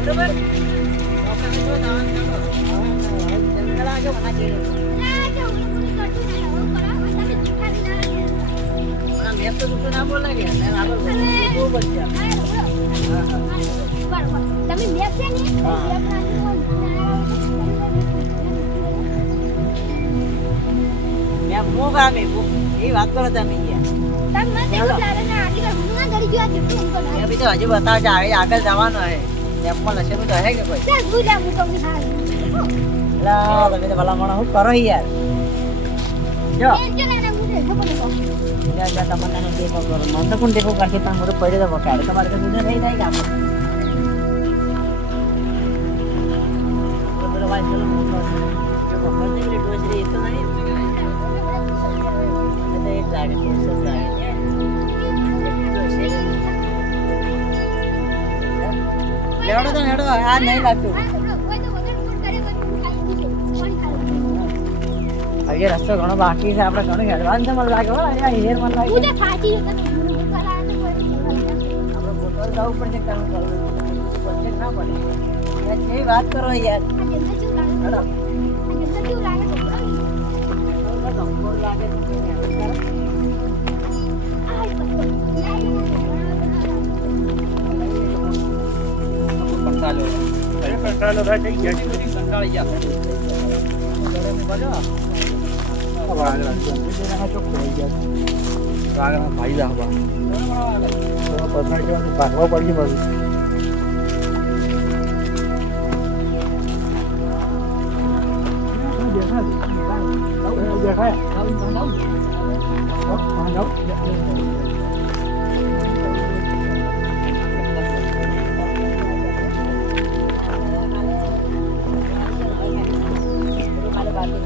બરોબર લોકોને જો દાન કરો જંગલ આગળ મના કે મેં તો તું ના બોલા કે મેં આગળ બહુ બચ્યા તમે મેપ છે ને મેં મો ગામે એ વાત કરો તમે તમે મને એવું લાગે ને આટલી વાર હું ના કરી ગયો આ જેટલું હું મેં બીજો હજી બતાવ છે આગળ જવાનો હે મેપમાં લખેલું તો હે કે કોઈ ચાલ હું જા હું તમને હાલ લા તમે તો ભલા માણસ હું કરો યાર જો એ જો ના હું જો પણ જા તમને દેખો કરો મન તો કોણ દેખો કરશે તમે મોટો પડ્યો તો વકાડે તમારે તો દૂધ થઈ જાય કામ બોલો ભાઈ ચલો મોટો જો વખત ની ટોચરી તો નહીં એટલે એક લાગે છે સબ લાગે છે લેવડો તો હેડો આ નહીં લાગતું હવે રસ્તો ઘણો બાકી છે આપણે ઘણું એડવાન્સ મને લાગે હો અહીંયા હેર મને લાગે હું તો ફાટી ગયો તમે મને બોલા તો કોઈ આપણે બોટલ જવું પડશે કામ કરવું પડશે ના પડે યાર કેવી વાત કરો યાર આ જંગલ શું લાગે હેડો આ જંગલ શું લાગે ગંભીર લાગે છે કંટાળો થાય કઈ ગયા કંટાળી ગયા ભાઈ દાવા ભાગવા પડી બધું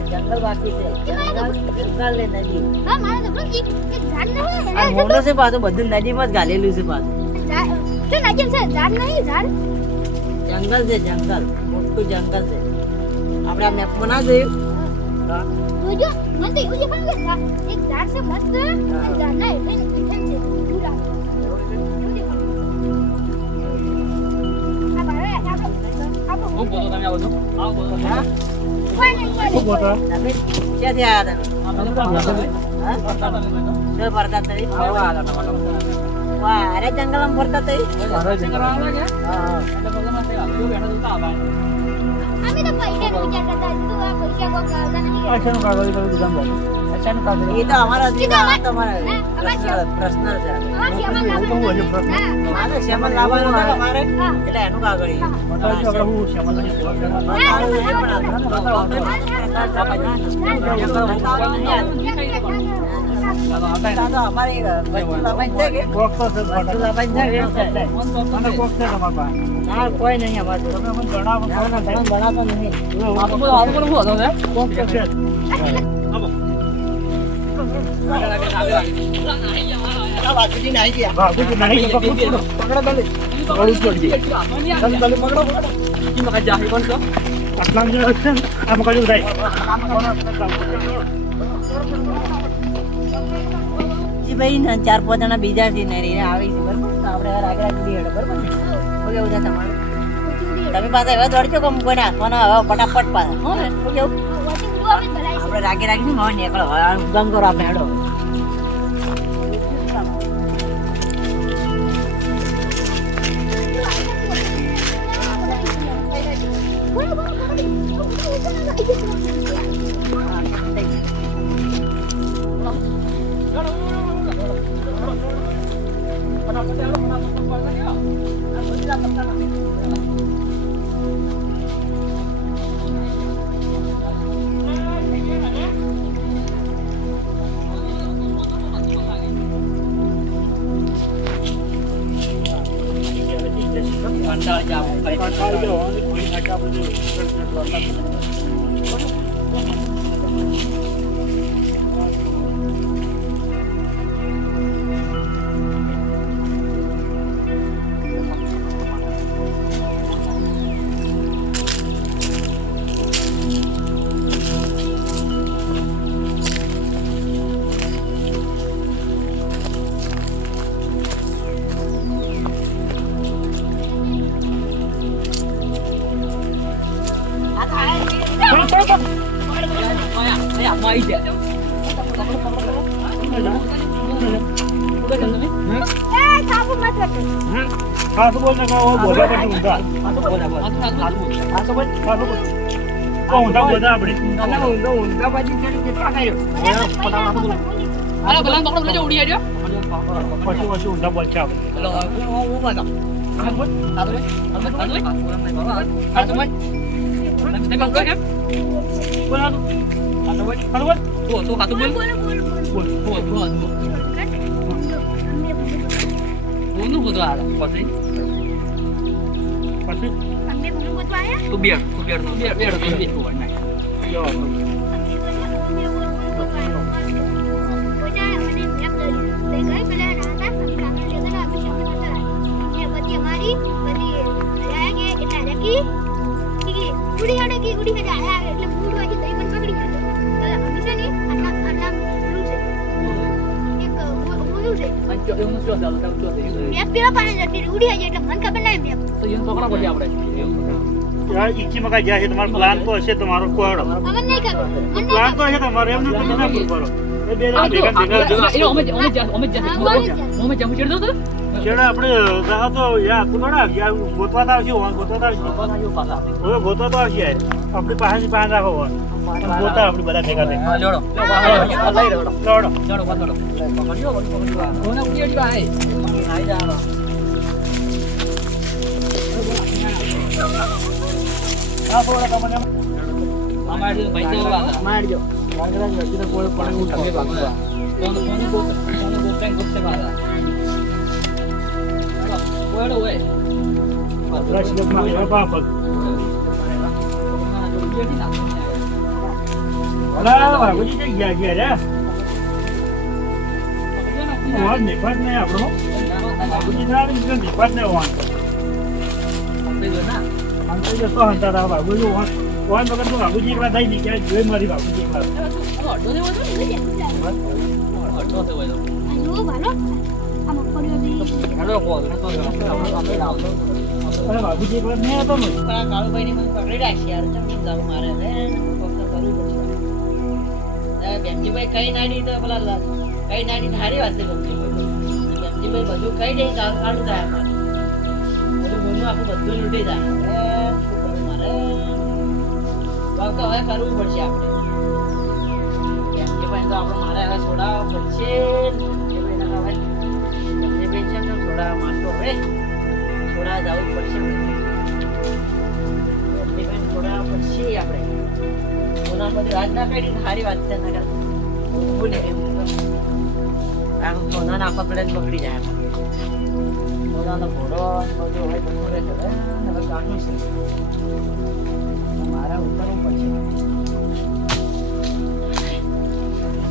જંગલ બાકી છે જંગલ ને નદી હા મારે તો પણ એક ઝાડ નહીં આ મોટો છે પાછું બધું નદીમાં જ ગાલેલું છે પાછું શું નાજમ છે ઝાડ નહીં ઝાડ જંગલ છે જંગલ મોટું જંગલ છે આપણે આ મેપમાં ના જોયું જોજો મને તો એવું દેખાણ કે એક ઝાડ છે મસ્ત ઝાડ ના એટલે છે એવું લાગે આ બારે આપણો હું બોલો તમે આવો છો આવો બોલો હા કોઈ નહીં શું બોલતો તમે ક્યાંથી આવ્યા તમે હા જો ફરતા તરી વાહ અરે જંગલમાં ફરતા તરી હા અમે તો પૈસા વિચાર કરતા તું આ પૈસા કો કાગળ નહીં અચાનક કાગળ કરી દીધું ભાઈ અચાનક કાગળ એ તો અમારા એ તો અમાર- તમારે હા, અમાર પર્સનલ છે અમાર શ્યામા એવું તો હજી પ્રશ્ન. મારે શ્યામલ લાવવાનું છે તમારે હા. એટલે એનું કાગળ ઈ. બતાવો છો આપણે હું શ્યામલ નહીં બોલતો. બતાવવાનું નહીં પણ આ અમારી વસ્તુ લાવવાની છે કે કોક તો છે વસ્તુ લાવવાની છે કે મને કોક છે તમારા પાસે. ના કોઈ નહીં અમારે તમે મને જણાવો ના ના ઘણું ભણાતો નહીં કોક તો છે જ. બાજુથી નાહી ગયા હા, બીજું નહીં તો પકડો. પકડો ગલી ગળું ચોડી ગઈ. ગલી પકડો આટલા જે છે ને, આમ કર્યું થાય. જી ભાઈ ને 4-5 જણા બીજા છે ને રે આવી છે બરાબર તો આપણે આગળ જઈએ બરાબર ને શું કેવું છે તમારું તમે પાછા હવે દોડજો કમ કોઈને હાથમાં હવે ફટાફટ પાછા હો ને શું કેવું આપણે રાગી રાગી ને નીકળો હવે ગમ કરો આપણે હેડો કંટાળી ગયો. કોઈ નાખે આપણે કરતો ખાસું બોલ ને કહો બોલ્યા પછી ઊંધા ખાસું બોલ કહો ઊંધા બોલ્યા આપણે પછી ઊંધા બોલ છે આપણે પછી અમને બોલું બધું આયા જો ઈચ્છી મકા જાય છે તમારો પ્લાન તો હશે તમારો કોડો પ્લાન તો હશે તમારો એમને તમે ના પૂરો કરો એ બે જણા ભેગા છેડા આપણે રાહ તો યાર તું બડા યાર ગોતવા તો આવશે હવે ગોતવા તો આવશે આપણી પાસે રાખો ગોતા આપણે બધા ભેગા થઈ મારજો બાબુજી થઈ નહીં ક્યાં જોઈ મારી બાબુજી બાબુજી નહીં હતો ને કાળુભાઈ ની મને પકડી રાખી યાર ચમ જાવ મારે હવે ફક્ત કરવું પડશે બેમજીભાઈ કઈ નાડી તો પેલા કઈ નાડી સારી વાત છે બેમજીભાઈ બધું કઈ દે કાળું થાય અમારે બધું બોલનું આપણું બધું લૂટી જાય શું કરવું મારે ફક્ત હવે કરવું પડશે આપણે બેમજીભાઈ તો આપણે મારે હવે છોડાવવા પડશે બેમજીભાઈ છે ને છોડાવવા માંગતો હવે છોડા જવું પડશે છોડાવવા પડશે આપણે સોના બધી રાત ના કાઢી સારી વાત છે ના બોલે આમ સોના ના પકડે પકડી જાય સોનાનો ઘોડો બધું હોય બધું રહે હવે કાઢવું છે મારા ઉતરવું પડશે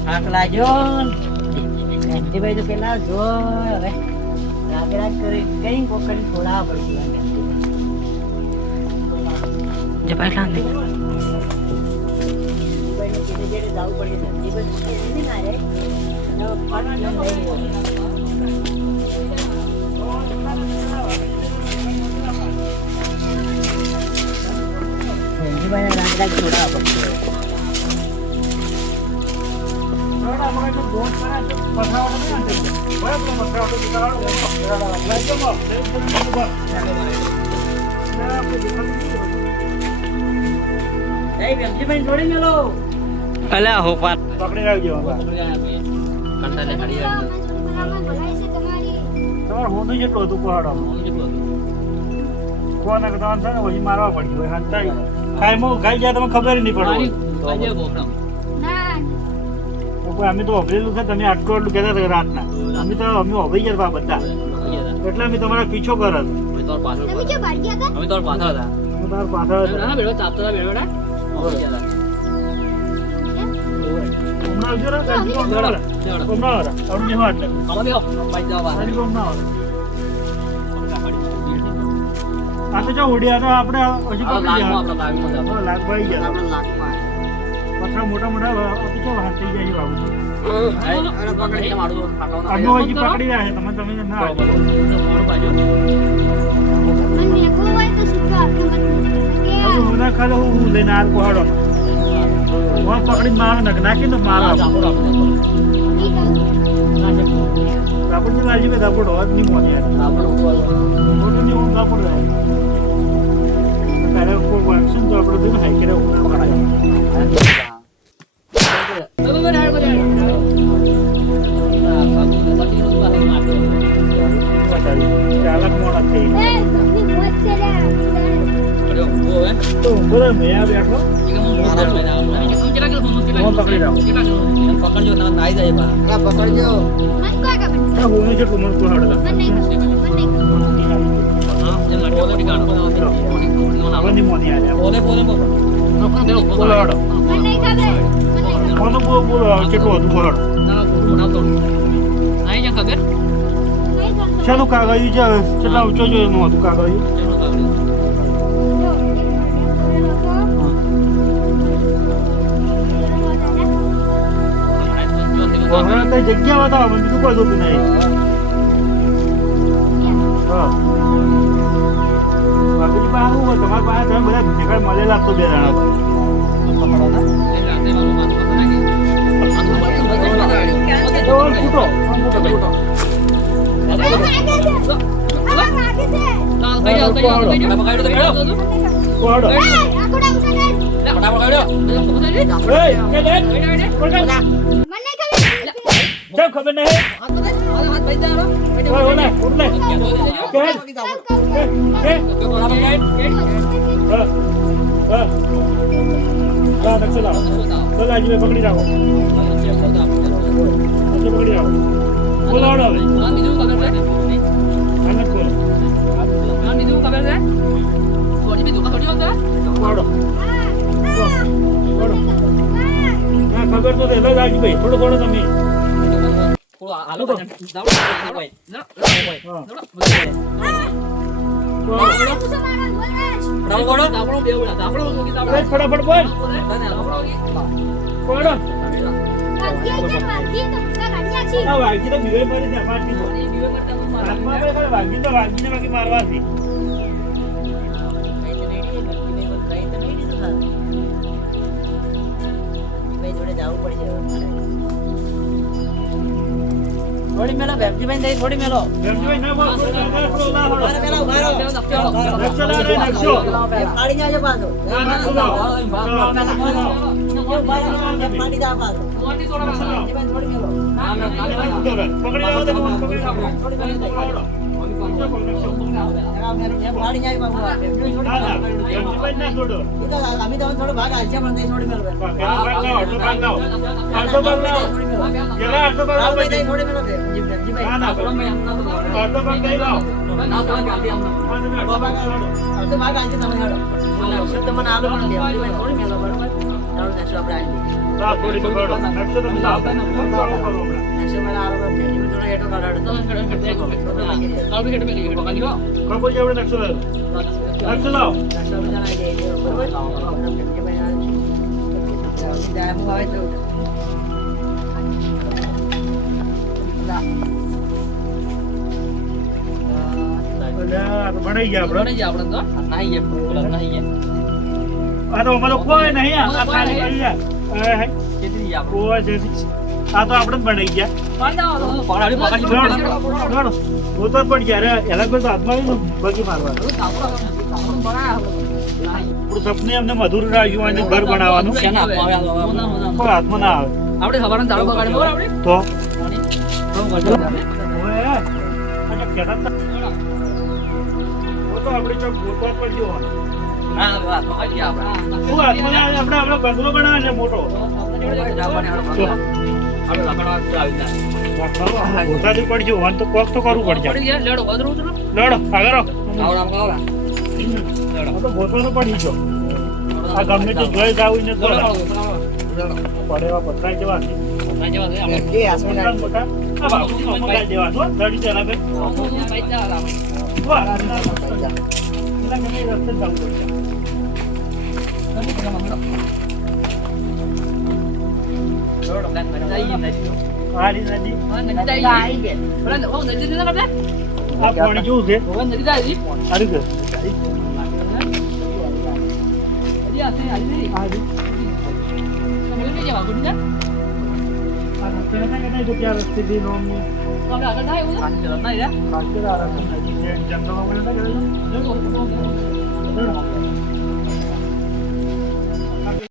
થાક લાગ્યો એમજીભાઈ તો પેલા જો હવે રાગ કરી કઈ કોકડી છોડાવવા પડશે જપાટલા ને જવું પડશે ના રે રાગ છોડાવવા પડશે અલા હો પાટ પકડી રાખજો તમારે હોનું જેટલું હતું પહાડો કોને તમારે છે ને પછી મારવા પડ્યું હોય હંતાઈ ખાઈ જાય તમે ખબર નહીં પડે અમે તો અભરેલું છે તમે આટલું કહેતા હતા રાતના અમે અભરી ગયા બધા એટલે અમે તમારા પીછો કરો તમારા પાછળ આ તો જો ઉડ્યા તો આપણે હજી લાગભાઈ ગયા પથરા મોટા હાથ થઈ જાય બાબુ હજી પકડી રહ્યા છે તમે ના મને ખાલી હું લઈને આ પહાડો પકડી મારો નાખી તો મારો દાપડ જે લાજી દાપડ હોત નહીં મોને યાર મોટો ની હું દાપડ જાય તારે કોઈ વાંચન તો આપણે તો હાઈ કરે ઉના કરાય ચાલક મોડા થઈ એ ની મોત છે રે તો બોલે મેં આ બેઠો ફોન પકડી રાખો મન કો કા આ હોને છે કોમન કો હાડલા મન નહીં આવની મોની આલ્યા બોલો હાડો મન નહીં ખબર કોનો બોલો કેટલો હતું બોલો નહીં જાણતો ચાલો કાગળિયું છે કેટલા ઊંચો જો એનું હતું કાગળિયું વહાણા કઈ જગ્યા બતાવો મને બીજું કોઈ જોતું નહીં હા બાબુજી પાસે આવું હોય તમારી પાસે તમે બધા ભેગા મળેલા તો બે જણા ખબર નહીં પકડી રાખો પકડી રાખો બોલો હાડો હવે ખબર તો એટલે રાજભાઈ થોડો થોડો તમે ફટાફટ બોલ વાગી તો બીવે મારી દેખાડતી વાગી તો વાગીને બાકી મારવાથી થોડી મેલો બેબજીભાઈ દઈ થોડી મેલો પાડી જાજો પાછો પાડી જા પાછો પાડી જાય અમે તો થોડો ભાગ હાલશે પણ થોડી મેલો થોડી મેલો બનાઈ ગયા આપડે અમારો કોઈ નહીં આ ખાલી કરી આ તો આપડે જ બનાઈ ગયા પોતો પણ જયારે એલા કોઈ હાથમાં બગી મારવા સપને અમને મધુર રાખ્યું અને ઘર બનાવવાનું કોઈ હાથમાં ના આવે આપણે સવારે ચાલુ બગાડી બોલ આપણે તો આપણે ચોક ગોતવા પડ્યો હા વાત પકડી આપણે શું હાથમાં આવે આપણે આપણો બંગલો બનાવે ને મોટો ગોતાથી પડજો વાન તો કોક તો કરવું પડશે લેડો વધરું તો લડો આગળ આવડા તો ગોતવા તો પડી ગયો આ ગમે તે જોઈ જાવ ને પડે એવા પથરા જેવા મોટા આ બાબુ મગાઈ દેવા તો ધડી ચલા બે વાહ ના રસ્તે જવું પડશે હારી નદી આ પાણી જેવું છે હારી ગયું તને કઈ તો ક્યાં રસ્તેથી નોમની તો આપણે આગળ થાય એવું છે? ના યાર ખાસ આ રસ્તા નજીક છે જંગલોમાં નતા ગયેલા?